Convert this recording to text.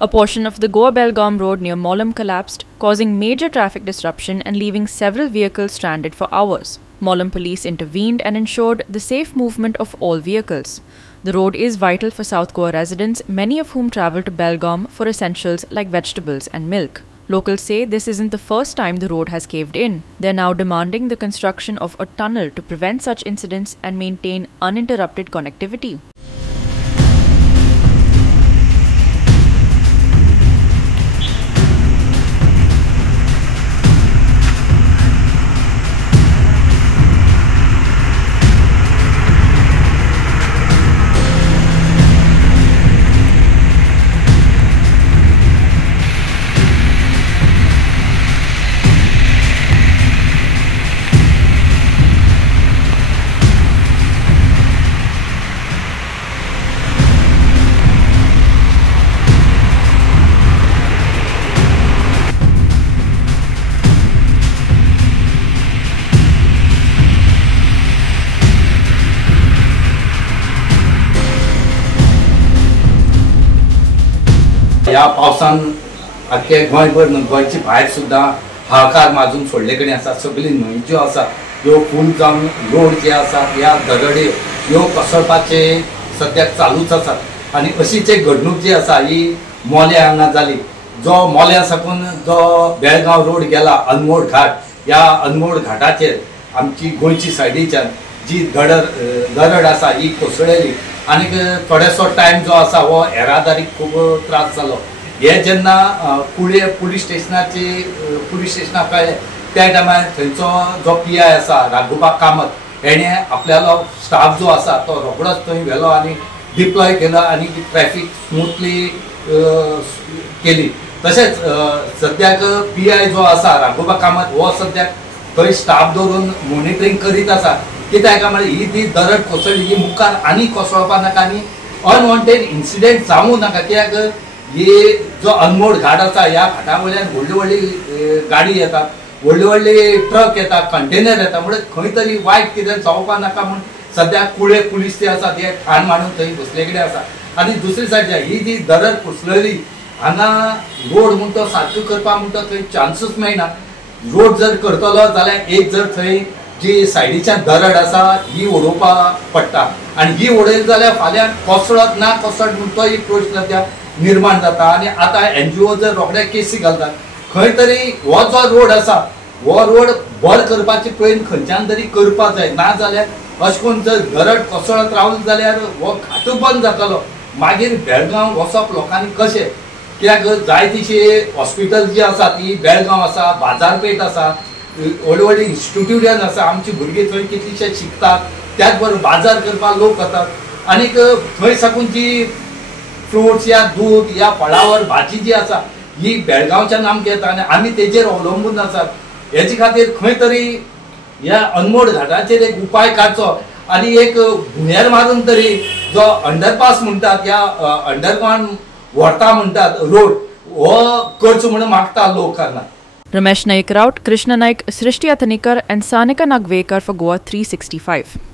A portion of the Goa-Belgaum road near Mollem collapsed, causing major traffic disruption and leaving several vehicles stranded for hours. Mollem police intervened and ensured the safe movement of all vehicles. The road is vital for South Goa residents, many of whom travel to Belgaum for essentials like vegetables and milk. Locals say this isn't the first time the road has caved in. They're now demanding the construction of a tunnel to prevent such incidents and maintain uninterrupted connectivity. या पावसान आख्खे गोंयभर गोंयचे भायर सुद्दां हाहाकार माजून सोडले कडेन आसा. सगळी न्हंय ज्यो आसा ह्यो फूल जावन रोड जे आसात ह्या दरडे ह्यो कोसळपाचे सद्याक चालूच आसात. आनी अशीच एक घडणूक जी आसा ही मोल्या हांगा जाली. जो मोल्या साकून जो बेळगांव रोड गेला अनमोड घाट, ह्या अनमोड घाटाचेर आमची गोंयची सायडीच्यान जी दरड आसा ही कोसळ्ळी आनी थोडेसो टायम जो आसा हो येरादारीक खूब त्रास जालो. हे जेन्ना कुळे पुलीस स्टेशनाक कळ्ळें त्या टायमार थंयचो जो PI आसा राघोबा कामत हेणे आपल्यालो स्टाफ जो आसा तो रोखडोच थंय व्हेलो आनी डिप्लॉय केलो आनी ट्रॅफिक स्मूथली केली. तशेंच सद्याक PI जो आसा राघोबा कामत हो सद्याक थंय स्टाफ दवरून मॉनिटरींग करीत आसा. कित्याक काय म्हळ्यार ही ती दरड कोसळ्ळी ही मुखार आनी कोसळपा नाका आनी अनवॉन्टेड इन्सिडेंट जावूं नाका. कित्याक ही जो अनमोड घाट आसा ह्या घाटा वयल्यान व्हडली व्हडली गाडी येतात, व्हडली व्हडली ट्रक येतात, कंटेनर येतात, म्हणजे खंय तरी वायट कितें जावपा नाका म्हूण सद्याक कुळे पुलीस जे आसा ते ठाण मांडून थंय बसले कडेन आसा. आनी दुसरी सायडीच्यान ही जी दरड कोसळ्ळी हांगा रोड म्हूण तो सारको करपा म्हूण तो थंय चान्सूच मेळना. रोड जर करतलो जाल्यार एक जर थंय जी सायडीच्यान दरड आसा ही ओडोवपा पडटा आनी ही ओडयली जाल्यार फाल्यां कोसळत ना कोसळत म्हूण तो एक प्रश्न त्या निर्माण जाता. आनी आतां NGO जर रोखडे केसी घालतात खंय तरी हो जो रोड आसा हो रोड बरो करपाचे पयलीं खंयच्यान तरी करपा जाय. ना जाल्यार अशें करून जर दरड कोसळत रावली जाल्यार हो घाटू बंद जातलो. मागीर बेळगांव वचप लोकांनी कशें? कित्याक जायतीशी हॉस्पिटल जी आसा ती बेळगांव आसा, बाजारपेठ आसा, व्हडली व्हडली इन्स्टिट्यूशन आसा, आमची भुरगीं थंय कितलीशे शिकतात, त्याच बरोबर बाजार करपाक लोक येतात. आनीक थंय साकून जी फ्रुट्स या दूध या फळावर भाजी जी आसा ही बेळगांवच्यान आमकां येता आनी आमी तेजेर अवलंबून आसात. हेजे खातीर खंय तरी ह्या अनमोड घाटाचेर एक उपाय काडचो आनी एक गुन्यांर मारून तरी जो अंडरपास म्हणटात या अंडरग्राउंड व्हरता म्हणटात रोड हो करचो म्हणून मागता लोक हांगा. Ramesh Naik Raut, Krishna Naik, Srishti Athanikar and Sanika Nagvekar for Goa 365.